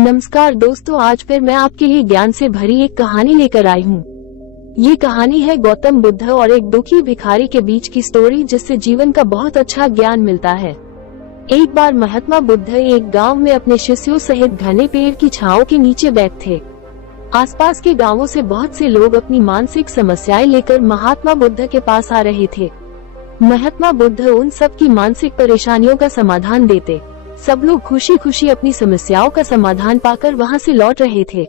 नमस्कार दोस्तों, आज फिर मैं आपके लिए ज्ञान से भरी एक कहानी लेकर आई हूँ। ये कहानी है गौतम बुद्ध और एक दुखी भिखारी के बीच की स्टोरी, जिससे जीवन का बहुत अच्छा ज्ञान मिलता है। एक बार महात्मा बुद्ध एक गांव में अपने शिष्यों सहित घने पेड़ की छांव के नीचे बैठे थे। आसपास के गांवों से बहुत से लोग अपनी मानसिक समस्याएं लेकर महात्मा बुद्ध के पास आ रहे थे। महात्मा बुद्ध उन सब की मानसिक परेशानियों का समाधान देते। सब लोग खुशी खुशी अपनी समस्याओं का समाधान पाकर वहां से लौट रहे थे।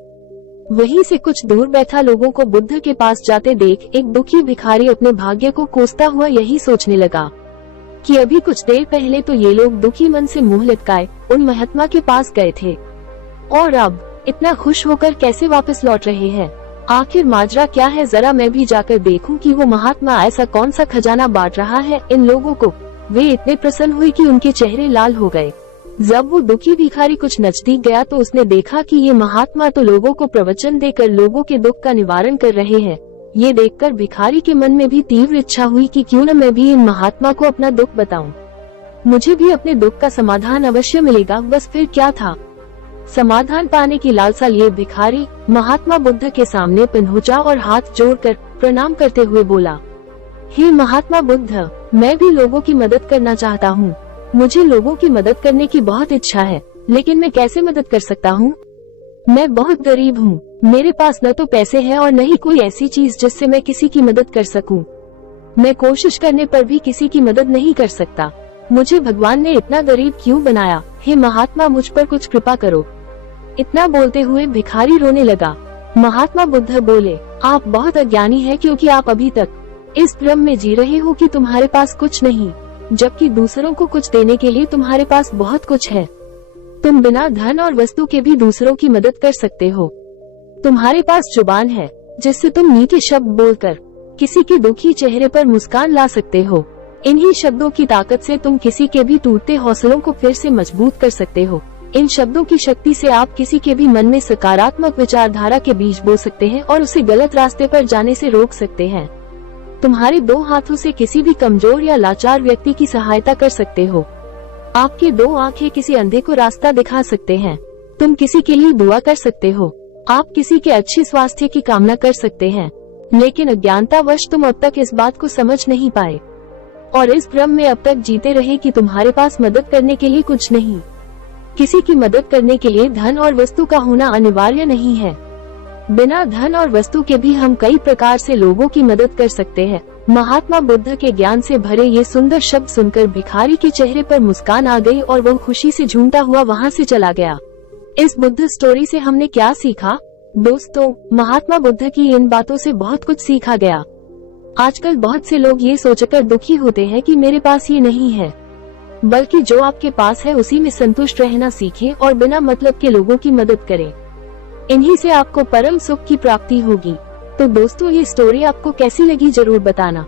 वहीं से कुछ दूर बैठा लोगों को बुद्ध के पास जाते देख एक दुखी भिखारी अपने भाग्य को कोसता हुआ यही सोचने लगा कि अभी कुछ देर पहले तो ये लोग दुखी मन से मुंह लटकाए उन महात्मा के पास गए थे, और अब इतना खुश होकर कैसे वापस लौट रहे हैं। आखिर माजरा क्या है, जरा मैं भी जाकर देखूं कि वो महात्मा ऐसा कौन सा खजाना बांट रहा है इन लोगों को। वे इतने प्रसन्न हुए कि उनके चेहरे लाल हो गए। जब वो दुखी भिखारी कुछ नजदीक गया तो उसने देखा कि ये महात्मा तो लोगों को प्रवचन देकर लोगों के दुख का निवारण कर रहे हैं। ये देखकर भिखारी के मन में भी तीव्र इच्छा हुई कि क्यों न मैं भी इन महात्मा को अपना दुख बताऊं। मुझे भी अपने दुख का समाधान अवश्य मिलेगा। बस फिर क्या था, समाधान पाने की लालसा लिए भिखारी महात्मा बुद्ध के सामने पहुंचा और हाथ जोड़कर प्रणाम करते हुए बोला, हे महात्मा बुद्ध, मैं भी लोगों की मदद करना चाहता हूँ। मुझे लोगों की मदद करने की बहुत इच्छा है, लेकिन मैं कैसे मदद कर सकता हूँ? मैं बहुत गरीब हूँ। मेरे पास न तो पैसे हैं और न ही कोई ऐसी चीज जिससे मैं किसी की मदद कर सकूं। मैं कोशिश करने पर भी किसी की मदद नहीं कर सकता। मुझे भगवान ने इतना गरीब क्यों बनाया? हे महात्मा, मुझ पर कुछ कृपा करो। इतना बोलते हुए भिखारी रोने लगा। महात्मा बुद्ध बोले, आप बहुत अज्ञानी है, क्योंकि आप अभी तक इस भ्रम में जी रहे हो कि तुम्हारे पास कुछ नहीं, जबकि दूसरों को कुछ देने के लिए तुम्हारे पास बहुत कुछ है। तुम बिना धन और वस्तु के भी दूसरों की मदद कर सकते हो। तुम्हारे पास जुबान है जिससे तुम मीठे शब्द बोलकर किसी के दुखी चेहरे पर मुस्कान ला सकते हो। इन्हीं शब्दों की ताकत से तुम किसी के भी टूटते हौसलों को फिर से मजबूत कर सकते हो। इन शब्दों की शक्ति से आप किसी के भी मन में सकारात्मक विचारधारा के बीज बो सकते हैं और उसे गलत रास्ते पर जाने से रोक सकते हैं। तुम्हारे दो हाथों से किसी भी कमजोर या लाचार व्यक्ति की सहायता कर सकते हो। आपके दो आंखें किसी अंधे को रास्ता दिखा सकते हैं। तुम किसी के लिए दुआ कर सकते हो। आप किसी के अच्छे स्वास्थ्य की कामना कर सकते हैं, लेकिन अज्ञानतावश तुम अब तक इस बात को समझ नहीं पाए और इस भ्रम में अब तक जीते रहे कि तुम्हारे पास मदद करने के लिए कुछ नहीं। किसी की मदद करने के लिए धन और वस्तु का होना अनिवार्य नहीं है। बिना धन और वस्तु के भी हम कई प्रकार से लोगों की मदद कर सकते हैं। महात्मा बुद्ध के ज्ञान से भरे ये सुंदर शब्द सुनकर भिखारी के चेहरे पर मुस्कान आ गई और वह खुशी से झूमता हुआ वहां से चला गया। इस बुद्ध स्टोरी से हमने क्या सीखा? दोस्तों, महात्मा बुद्ध की इन बातों से बहुत कुछ सीखा गया। आजकल बहुत से लोग ये सोचकर दुखी होते हैं कि मेरे पास ये नहीं है, बल्कि जो आपके पास है उसी में संतुष्ट रहना सीखें और बिना मतलब के लोगों की मदद करें। इन्हीं से आपको परम सुख की प्राप्ति होगी। तो दोस्तों, ये स्टोरी आपको कैसी लगी जरूर बताना।